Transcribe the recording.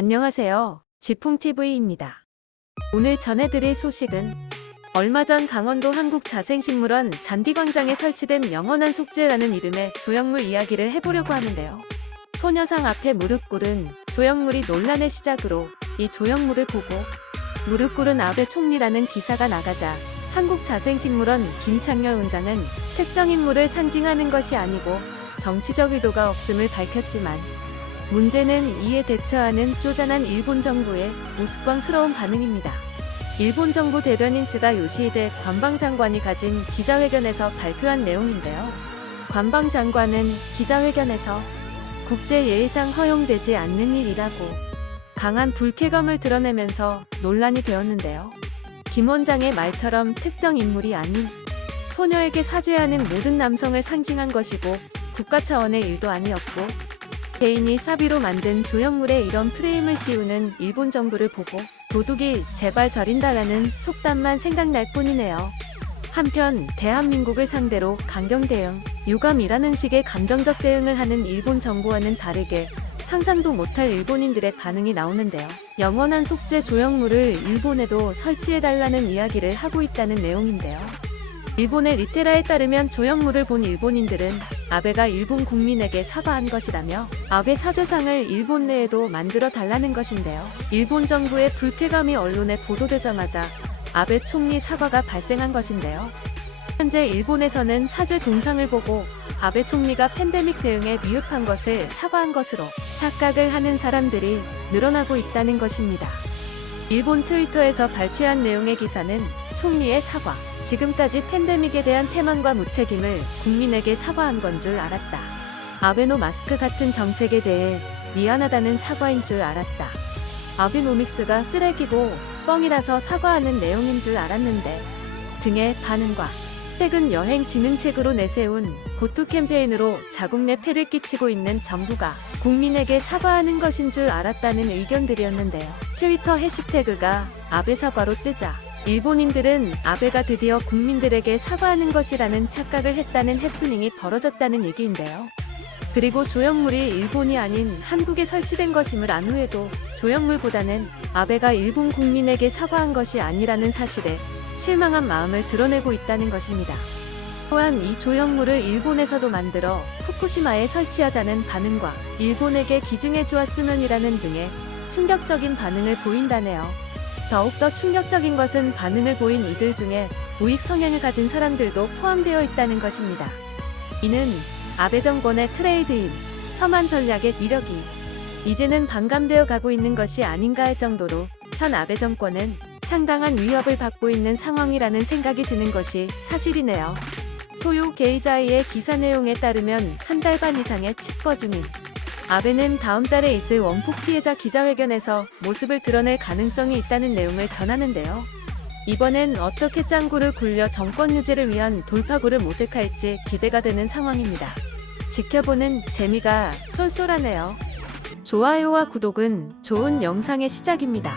안녕하세요. 지풍TV입니다. 오늘 전해드릴 소식은 얼마 전 강원도 한국자생식물원 잔디광장에 설치된 영원한 속죄라는 이름의 조형물 이야기를 해보려고 하는데요. 소녀상 앞에 무릎 꿇은 조형물이 논란의 시작으로 이 조형물을 보고 무릎 꿇은 아베 총리라는 기사가 나가자 한국자생식물원 김창렬 원장은 특정 인물을 상징하는 것이 아니고 정치적 의도가 없음을 밝혔지만 문제는 이에 대처하는 쪼잔한 일본 정부의 우스꽝스러운 반응입니다. 일본 정부 대변인 스가 요시히데 관방장관이 가진 기자회견에서 발표한 내용인데요. 관방장관은 기자회견에서 국제예의상 허용되지 않는 일이라고 강한 불쾌감을 드러내면서 논란이 되었는데요. 김 원장의 말처럼 특정 인물이 아닌 소녀에게 사죄하는 모든 남성을 상징한 것이고 국가 차원의 일도 아니었고 개인이 사비로 만든 조형물에 이런 프레임을 씌우는 일본 정부를 보고 도둑이 제발 저린다라는 속담만 생각날 뿐이네요. 한편 대한민국을 상대로 강경 대응, 유감이라는 식의 감정적 대응을 하는 일본 정부와는 다르게 상상도 못할 일본인들의 반응이 나오는데요. 영원한 속죄 조형물을 일본에도 설치해달라는 이야기를 하고 있다는 내용인데요. 일본의 리테라에 따르면 조형물을 본 일본인들은 아베가 일본 국민에게 사과한 것이라며 아베 사죄상을 일본 내에도 만들어 달라는 것인데요. 일본 정부의 불쾌감이 언론에 보도되자마자 아베 총리 사과가 발생한 것인데요. 현재 일본에서는 사죄 동상을 보고 아베 총리가 팬데믹 대응에 미흡한 것을 사과한 것으로 착각을 하는 사람들이 늘어나고 있다는 것입니다. 일본 트위터에서 발췌한 내용의 기사는 총리의 사과, 지금까지 팬데믹에 대한 태만과 무책임을 국민에게 사과한 건 줄 알았다. 아베노 마스크 같은 정책에 대해 미안하다는 사과인 줄 알았다. 아베노믹스가 쓰레기고 뻥이라서 사과하는 내용인 줄 알았는데 등의 반응과 최근 여행 진흥책으로 내세운 고투 캠페인으로 자국 내 폐를 끼치고 있는 정부가 국민에게 사과하는 것인 줄 알았다는 의견들이었는데요. 트위터 해시태그가 아베 사과로 뜨자 일본인들은 아베가 드디어 국민들에게 사과하는 것이라는 착각을 했다는 해프닝이 벌어졌다는 얘기인데요. 그리고 조형물이 일본이 아닌 한국에 설치된 것임을 안 후에도 조형물보다는 아베가 일본 국민에게 사과한 것이 아니라는 사실에 실망한 마음을 드러내고 있다는 것입니다. 또한 이 조형물을 일본에서도 만들어 후쿠시마에 설치하자는 반응과 일본에게 기증해 주었으면이라는 등의 충격적인 반응을 보인다네요. 더욱더 충격적인 것은 반응을 보인 이들 중에 우익 성향을 가진 사람들도 포함되어 있다는 것입니다. 이는 아베 정권의 트레이드인 혐한 전략의 이력이 이제는 반감되어 가고 있는 것이 아닌가 할 정도로 현 아베 정권은 상당한 위협을 받고 있는 상황이라는 생각이 드는 것이 사실이네요. 토요 게이자이의 기사 내용에 따르면 한 달 반 이상의 칩거 중인 아베는 다음 달에 있을 원폭 피해자 기자회견에서 모습을 드러낼 가능성이 있다는 내용을 전하는데요. 이번엔 어떻게 짱구를 굴려 정권 유지를 위한 돌파구를 모색할지 기대가 되는 상황입니다. 지켜보는 재미가 쏠쏠하네요. 좋아요와 구독은 좋은 영상의 시작입니다.